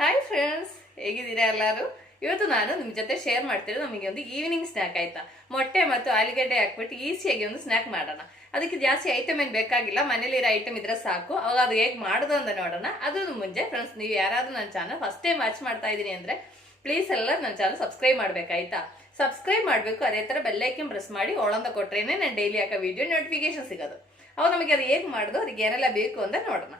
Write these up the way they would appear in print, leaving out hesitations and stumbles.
Hi friends, ಹೇಗಿದ್ದೀರಾ ಎಲ್ಲರೂ? ಇವತ್ತು ನಾನು ನಿಮ್ಮ ಜೊತೆ ಶೇರ್ ಮಾಡ್ತಿರೋದು ನಮಗೆ ಒಂದು ಈವ್ನಿಂಗ್ ಸ್ನ್ಯಾಕ್ ಆಯ್ತಾ. ಮೊಟ್ಟೆ ಮತ್ತು ಆಲೂಗಡ್ಡೆ ಹಾಕ್ಬಿಟ್ಟು ಈಸಿಯಾಗಿ ಒಂದು ಸ್ನ್ಯಾಕ್ ಮಾಡೋಣ. ಅದಕ್ಕೆ ಜಾಸ್ತಿ ಐಟಮ್ ಏನು ಬೇಕಾಗಿಲ್ಲ, ಮನೇಲಿರೋ ಐಟಮ್ ಇದ್ರೆ ಸಾಕು. ಅವಾಗ ಅದು ಹೇಗೆ ಮಾಡೋದು ಅಂತ ನೋಡೋಣ. ಅದ್ರ ಮುಂಚೆ ಫ್ರೆಂಡ್ಸ್, ನೀವು ಯಾರಾದ್ರೂ ನನ್ನ ಚಾನಲ್ ಫಸ್ಟ್ ಟೈಮ್ ವಾಚ್ ಮಾಡ್ತಾ ಇದ್ದೀನಿ ಅಂದರೆ ಪ್ಲೀಸ್ ಎಲ್ಲ ನನ್ನ ಚಾನಲ್ ಸಬ್ಸ್ಕ್ರೈಬ್ ಮಾಡಬೇಕಾಯ್ತಾ. ಸಬ್ಸ್ಕ್ರೈಬ್ ಮಾಡಬೇಕು, ಅದೇ ಥರ ಬೆಲ್ಲೈಕನ್ ಪ್ರೆಸ್ ಮಾಡಿ ಒಳಂದ ಕೊಟ್ರೇನೆ ನಾನು ಡೈಲಿ ಹಾಕೋ ವಿಡಿಯೋ ನೋಟಿಫಿಕೇಶನ್ ಸಿಗೋದು. ಅವಾಗ ನಮಗೆ ಅದು ಹೇಗೆ ಮಾಡೋದು, ಅದಕ್ಕೆ ಏನೆಲ್ಲ ಬೇಕು ಅಂತ ನೋಡೋಣ.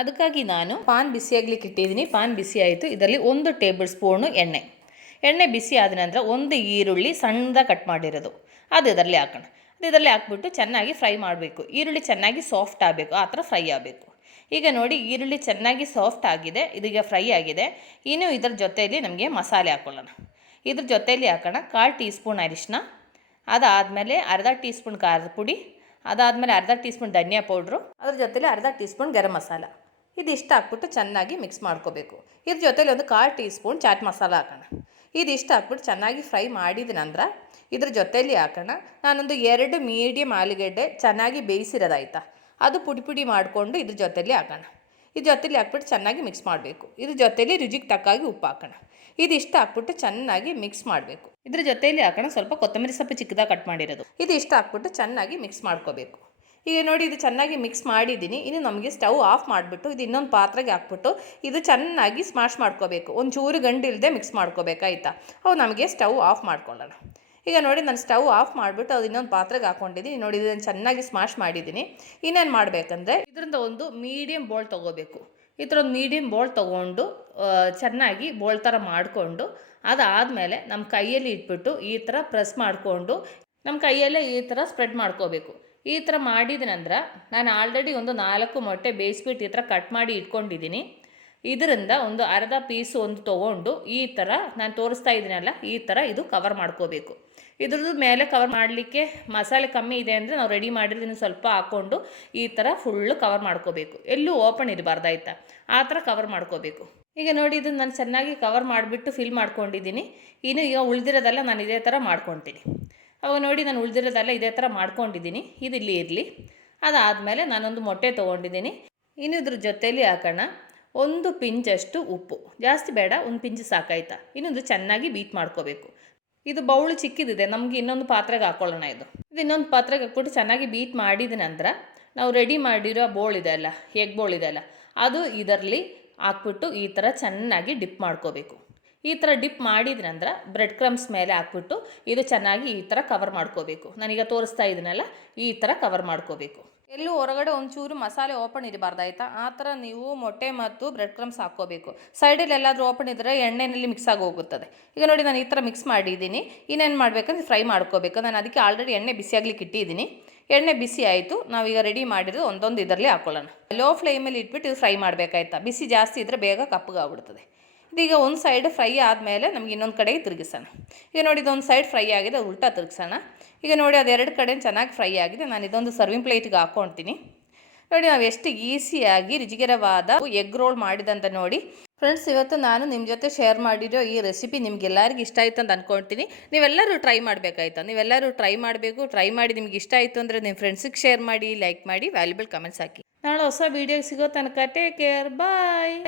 ಅದಕ್ಕಾಗಿ ನಾನು ಪಾನ್ ಬಿಸಿಯಾಗ್ಲಿಕ್ಕೆ ಇಟ್ಟಿದ್ದೀನಿ. ಪಾನ್ ಬಿಸಿ ಆಯಿತು. ಇದರಲ್ಲಿ 1 ಟೇಬಲ್ ಸ್ಪೂನು ಎಣ್ಣೆ ಬಿಸಿ ಆದ ನಂತರ 1 ಈರುಳ್ಳಿ ಸಣ್ಣದಾಗಿ ಕಟ್ ಮಾಡಿರೋದು ಅದು ಇದರಲ್ಲಿ ಹಾಕೋಣ. ಇದರಲ್ಲಿ ಹಾಕ್ಬಿಟ್ಟು ಚೆನ್ನಾಗಿ ಫ್ರೈ ಮಾಡಬೇಕು. ಈರುಳ್ಳಿ ಚೆನ್ನಾಗಿ ಸಾಫ್ಟ್ ಆಗಬೇಕು, ಆ ಥರ ಫ್ರೈ ಆಗಬೇಕು. ಈಗ ನೋಡಿ, ಈರುಳ್ಳಿ ಚೆನ್ನಾಗಿ ಸಾಫ್ಟ್ ಆಗಿದೆ, ಇದೀಗ ಫ್ರೈ ಆಗಿದೆ. ಇನ್ನು ಇದರ ಜೊತೆಯಲ್ಲಿ ನಮಗೆ ಮಸಾಲೆ ಹಾಕೊಳ್ಳೋಣ. ಇದ್ರ ಜೊತೆಯಲ್ಲಿ ಹಾಕೋಣ 1/4 ಟೀ ಸ್ಪೂನ್ ಅರಿಶಿನ, ಅದಾದಮೇಲೆ ಅರ್ಧ ಟೀ ಸ್ಪೂನ್ ಖಾರದ ಪುಡಿ, ಅದಾದಮೇಲೆ ಅರ್ಧ ಟೀ ಸ್ಪೂನ್ ಧನಿಯಾ ಪೌಡ್ರು, ಅದ್ರ ಜೊತೆಲಿ ಅರ್ಧ ಟೀ ಸ್ಪೂನ್ ಗರಂ ಮಸಾಲ. ಇದಿಷ್ಟು ಹಾಕ್ಬಿಟ್ಟು ಚೆನ್ನಾಗಿ ಮಿಕ್ಸ್ ಮಾಡ್ಕೋಬೇಕು. ಇದ್ರ ಜೊತೆಲಿ ಒಂದು 1/4 ಟೀ ಸ್ಪೂನ್ ಚಾಟ್ ಮಸಾಲ ಹಾಕೋಣ. ಇದಿಷ್ಟು ಹಾಕ್ಬಿಟ್ಟು ಚೆನ್ನಾಗಿ ಫ್ರೈ ಮಾಡಿದ ನಂತರ ಇದ್ರ ಜೊತೆಯಲ್ಲಿ ಹಾಕೋಣ ನಾನೊಂದು 2 ಮೀಡಿಯಮ್ ಆಲೂಗಡ್ಡೆ ಚೆನ್ನಾಗಿ ಬೇಯಿಸಿರೋದಾಯ್ತಾ, ಅದು ಪುಡಿ ಪುಡಿ ಮಾಡಿಕೊಂಡು ಇದ್ರ ಜೊತೆಲಿ ಹಾಕೋಣ. ಇದ್ರ ಜೊತೆಲಿ ಹಾಕ್ಬಿಟ್ಟು ಚೆನ್ನಾಗಿ ಮಿಕ್ಸ್ ಮಾಡಬೇಕು. ಇದ್ರ ಜೊತೆಲಿ ರುಚಿಗೆ ತಕ್ಕಾಗಿ ಉಪ್ಪು ಹಾಕೋಣ. ಇದಿಷ್ಟು ಹಾಕ್ಬಿಟ್ಟು ಚೆನ್ನಾಗಿ ಮಿಕ್ಸ್ ಮಾಡಬೇಕು. ಇದ್ರ ಜೊತೆಯಲ್ಲಿ ಹಾಕೋಣ ಸ್ವಲ್ಪ ಕೊತ್ತಂಬರಿ ಸೊಪ್ಪು ಚಿಕ್ಕದಾಗಿ ಕಟ್ ಮಾಡಿರೋದು. ಇದಿಷ್ಟು ಹಾಕ್ಬಿಟ್ಟು ಚೆನ್ನಾಗಿ ಮಿಕ್ಸ್ ಮಾಡ್ಕೋಬೇಕು. ಈಗ ನೋಡಿ, ಇದು ಚೆನ್ನಾಗಿ ಮಿಕ್ಸ್ ಮಾಡಿದ್ದೀನಿ. ಇನ್ನು ನಮಗೆ ಸ್ಟವ್ ಆಫ್ ಮಾಡಿಬಿಟ್ಟು ಇದು ಇನ್ನೊಂದು ಪಾತ್ರೆಗೆ ಹಾಕ್ಬಿಟ್ಟು ಇದು ಚೆನ್ನಾಗಿ ಸ್ಮ್ಯಾಶ್ ಮಾಡ್ಕೋಬೇಕು. ಒಂಚೂರು ಗಂಡಿಲ್ಲದೆ ಮಿಕ್ಸ್ ಮಾಡ್ಕೋಬೇಕಾಯ್ತಾ. ಅವು ನಮಗೆ ಸ್ಟವ್ ಆಫ್ ಮಾಡ್ಕೊಳ್ಳೋಣ. ಈಗ ನೋಡಿ, ನಾನು ಸ್ಟವ್ ಆಫ್ ಮಾಡಿಬಿಟ್ಟು ಅದು ಇನ್ನೊಂದು ಪಾತ್ರೆಗೆ ಹಾಕ್ಕೊಂಡಿದ್ದೀನಿ. ನೋಡಿ, ಇದನ್ನು ಚೆನ್ನಾಗಿ ಸ್ಮ್ಯಾಶ್ ಮಾಡಿದ್ದೀನಿ. ಇನ್ನೇನು ಮಾಡಬೇಕಂದ್ರೆ ಇದರಿಂದ ಒಂದು ಮೀಡಿಯಮ್ ಬೋಲ್ ತೊಗೋಬೇಕು. ಈ ಥರ ಒಂದು ಮೀಡಿಯಮ್ ಬೋಲ್ ತೊಗೊಂಡು ಚೆನ್ನಾಗಿ ಬೋಲ್ ಥರ ಮಾಡಿಕೊಂಡು ಅದಾದಮೇಲೆ ನಮ್ಮ ಕೈಯಲ್ಲಿ ಇಟ್ಬಿಟ್ಟು ಈ ಥರ ಪ್ರೆಸ್ ಮಾಡಿಕೊಂಡು ನಮ್ಮ ಕೈಯಲ್ಲೇ ಈ ಥರ ಸ್ಪ್ರೆಡ್ ಮಾಡ್ಕೋಬೇಕು. ಈ ಥರ ಮಾಡಿದ ನಂತರ ನಾನು ಆಲ್ರೆಡಿ ಒಂದು 4 ಮೊಟ್ಟೆ ಬೇಯಿಸ್ಬಿಟ್ಟು ಈ ಥರ ಕಟ್ ಮಾಡಿ ಇಟ್ಕೊಂಡಿದ್ದೀನಿ. ಇದರಿಂದ ಒಂದು ಅರ್ಧ ಪೀಸು ಒಂದು ತೊಗೊಂಡು ಈ ಥರ ನಾನು ತೋರಿಸ್ತಾ ಇದ್ದೀನಲ್ಲ, ಈ ಥರ ಇದು ಕವರ್ ಮಾಡ್ಕೋಬೇಕು. ಇದ್ರದ್ದು ಮೇಲೆ ಕವರ್ ಮಾಡಲಿಕ್ಕೆ ಮಸಾಲೆ ಕಮ್ಮಿ ಇದೆ ಅಂದರೆ ನಾವು ರೆಡಿ ಮಾಡಿರೋದನ್ನು ಸ್ವಲ್ಪ ಹಾಕ್ಕೊಂಡು ಈ ಥರ ಫುಲ್ಲು ಕವರ್ ಮಾಡ್ಕೋಬೇಕು. ಎಲ್ಲೂ ಓಪನ್ ಇರಬಾರ್ದಾಯ್ತಾ, ಆ ಥರ ಕವರ್ ಮಾಡ್ಕೋಬೇಕು. ಈಗ ನೋಡಿ, ಇದನ್ನು ನಾನು ಚೆನ್ನಾಗಿ ಕವರ್ ಮಾಡಿಬಿಟ್ಟು ಫಿಲ್ ಮಾಡ್ಕೊಂಡಿದ್ದೀನಿ. ಇನ್ನು ಈಗ ಉಳಿದಿರೋದೆಲ್ಲ ನಾನು ಇದೇ ಥರ ಮಾಡ್ಕೊತೀನಿ. ಅವಾಗ ನೋಡಿ, ನಾನು ಉಳಿದಿರೋದೆಲ್ಲ ಇದೇ ಥರ ಮಾಡ್ಕೊಂಡಿದ್ದೀನಿ. ಇದು ಇಲ್ಲಿ ಇರಲಿ. ಅದಾದಮೇಲೆ ನಾನೊಂದು ಮೊಟ್ಟೆ ತೊಗೊಂಡಿದ್ದೀನಿ. ಇನ್ನು ಇದ್ರ ಜೊತೆಯಲ್ಲಿ ಹಾಕೋಣ 1 ಪಿಂಚಷ್ಟು ಉಪ್ಪು, ಜಾಸ್ತಿ ಬೇಡ, 1 ಪಿಂಚ್ ಸಾಕಾಯ್ತಾ. ಇನ್ನೊಂದು ಚೆನ್ನಾಗಿ ಬೀಟ್ ಮಾಡ್ಕೋಬೇಕು. ಇದು ಬೌಳು ಚಿಕ್ಕಿದಿದೆ, ನಮಗೆ ಇನ್ನೊಂದು ಪಾತ್ರೆಗೆ ಹಾಕ್ಕೊಳ್ಳೋಣ. ಇದು ಇನ್ನೊಂದು ಪಾತ್ರೆಗೆ ಹಾಕ್ಬಿಟ್ಟು ಚೆನ್ನಾಗಿ ಬೀಟ್ ಮಾಡಿದ ನಂತರ ನಾವು ರೆಡಿ ಮಾಡಿರೋ ಬೋಲ್ ಇದೆ ಅಲ್ಲ, ಎಗ್ ಬೋಲ್ ಇದೆ ಅಲ್ಲ, ಅದು ಇದರಲ್ಲಿ ಹಾಕ್ಬಿಟ್ಟು ಈ ಥರ ಚೆನ್ನಾಗಿ ಡಿಪ್ ಮಾಡ್ಕೋಬೇಕು. ಈ ಥರ ಡಿಪ್ ಮಾಡಿದ ನಂತರ ಬ್ರೆಡ್ ಕ್ರಮ್ಸ್ ಮೇಲೆ ಹಾಕ್ಬಿಟ್ಟು ಇದು ಚೆನ್ನಾಗಿ ಈ ಥರ ಕವರ್ ಮಾಡ್ಕೋಬೇಕು. ನಾನೀಗ ತೋರಿಸ್ತಾ ಇದ್ದೀನಲ್ಲ, ಈ ಥರ ಕವರ್ ಮಾಡ್ಕೋಬೇಕು. ಎಲ್ಲೂ ಹೊರಗಡೆ ಒಂಚೂರು ಮಸಾಲೆ ಓಪನ್ ಇರಬಾರ್ದಾಯ್ತಾ, ಆ ಥರ ನೀವು ಮೊಟ್ಟೆ ಮತ್ತು ಬ್ರೆಡ್ ಕ್ರಮ್ಸ್ ಹಾಕ್ಕೋಬೇಕು. ಸೈಡಲ್ಲಿ ಎಲ್ಲಾದರೂ ಓಪನ್ ಇದ್ದರೆ ಎಣ್ಣೆಯಲ್ಲಿ ಮಿಕ್ಸ್ ಆಗಿ ಹೋಗುತ್ತದೆ. ಈಗ ನೋಡಿ, ನಾನು ಈ ಥರ ಮಿಕ್ಸ್ ಮಾಡಿದ್ದೀನಿ. ಇನ್ನೇನು ಮಾಡಬೇಕಂದ್ರೆ ಫ್ರೈ ಮಾಡ್ಕೋಬೇಕು. ನಾನು ಅದಕ್ಕೆ ಆಲ್ರೆಡಿ ಎಣ್ಣೆ ಬಿಸಿಯಾಗ್ಲಿಕ್ಕೆ ಇಟ್ಟಿದ್ದೀನಿ. ಎಣ್ಣೆ ಬಿಸಿ ಆಯಿತು. ನಾವೀಗ ರೆಡಿ ಮಾಡಿರೋದು ಒಂದೊಂದು ಇದರಲ್ಲಿ ಹಾಕ್ಕೊಳ್ಳೋಣ. ಲೋ ಫ್ಲೇಮಲ್ಲಿ ಇಟ್ಬಿಟ್ಟು ಇದು ಫ್ರೈ ಮಾಡಬೇಕಾಯ್ತಾ. ಬಿಸಿ ಜಾಸ್ತಿ ಇದ್ದರೆ ಬೇಗ ಕಪ್ಪಗಾಗ್ಬಿಡ್ತದೆ. ಇದೀಗ ಒಂದು ಸೈಡ್ ಫ್ರೈ ಆದಮೇಲೆ ನಮ್ಗೆ ಇನ್ನೊಂದು ಕಡೆಗೆ ತಿರುಗಿಸೋಣ. ಈಗ ನೋಡಿ, ಇದೊಂದು ಸೈಡ್ ಫ್ರೈ ಆಗಿದೆ, ಅದು ಉಲ್ಟಾ ತಿರುಗಿಸೋಣ. ಈಗ ನೋಡಿ, ಅದು 2 ಕಡೆ ಚೆನ್ನಾಗಿ ಫ್ರೈ ಆಗಿದೆ. ನಾನು ಇದೊಂದು ಸರ್ವಿಂಗ್ ಪ್ಲೇಟಿಗೆ ಹಾಕ್ಕೊಳ್ತೀನಿ. ನೋಡಿ, ನಾವು ಎಷ್ಟು ಈಸಿಯಾಗಿ ರುಚಿಕರವಾದ ಎಗ್ ರೋಲ್ ಮಾಡಿದಂತ ನೋಡಿ ಫ್ರೆಂಡ್ಸ್. ಇವತ್ತು ನಾನು ನಿಮ್ಮ ಜೊತೆ ಶೇರ್ ಮಾಡಿರೋ ಈ ರೆಸಿಪಿ ನಿಮ್ಗೆಲ್ಲರಿಗೂ ಇಷ್ಟ ಆಯಿತು ಅಂತ ಅಂದ್ಕೊಳ್ತೀನಿ. ನೀವೆಲ್ಲರೂ ಟ್ರೈ ಮಾಡಬೇಕಾಯ್ತಾ. ನೀವೆಲ್ಲರೂ ಟ್ರೈ ಮಾಡಬೇಕು. ಟ್ರೈ ಮಾಡಿ ನಿಮ್ಗೆ ಇಷ್ಟ ಆಯಿತು ಅಂದರೆ ನಿಮ್ಮ ಫ್ರೆಂಡ್ಸಿಗೆ ಶೇರ್ ಮಾಡಿ, ಲೈಕ್ ಮಾಡಿ, ವ್ಯಾಲ್ಯೂಬಲ್ ಕಮೆಂಟ್ಸ್ ಹಾಕಿ. ನಾಳೆ ಹೊಸ ವೀಡಿಯೋಗೆ ಸಿಗೋ ತನಕ ಟೇಕ್ ಕೇರ್, ಬಾಯ್.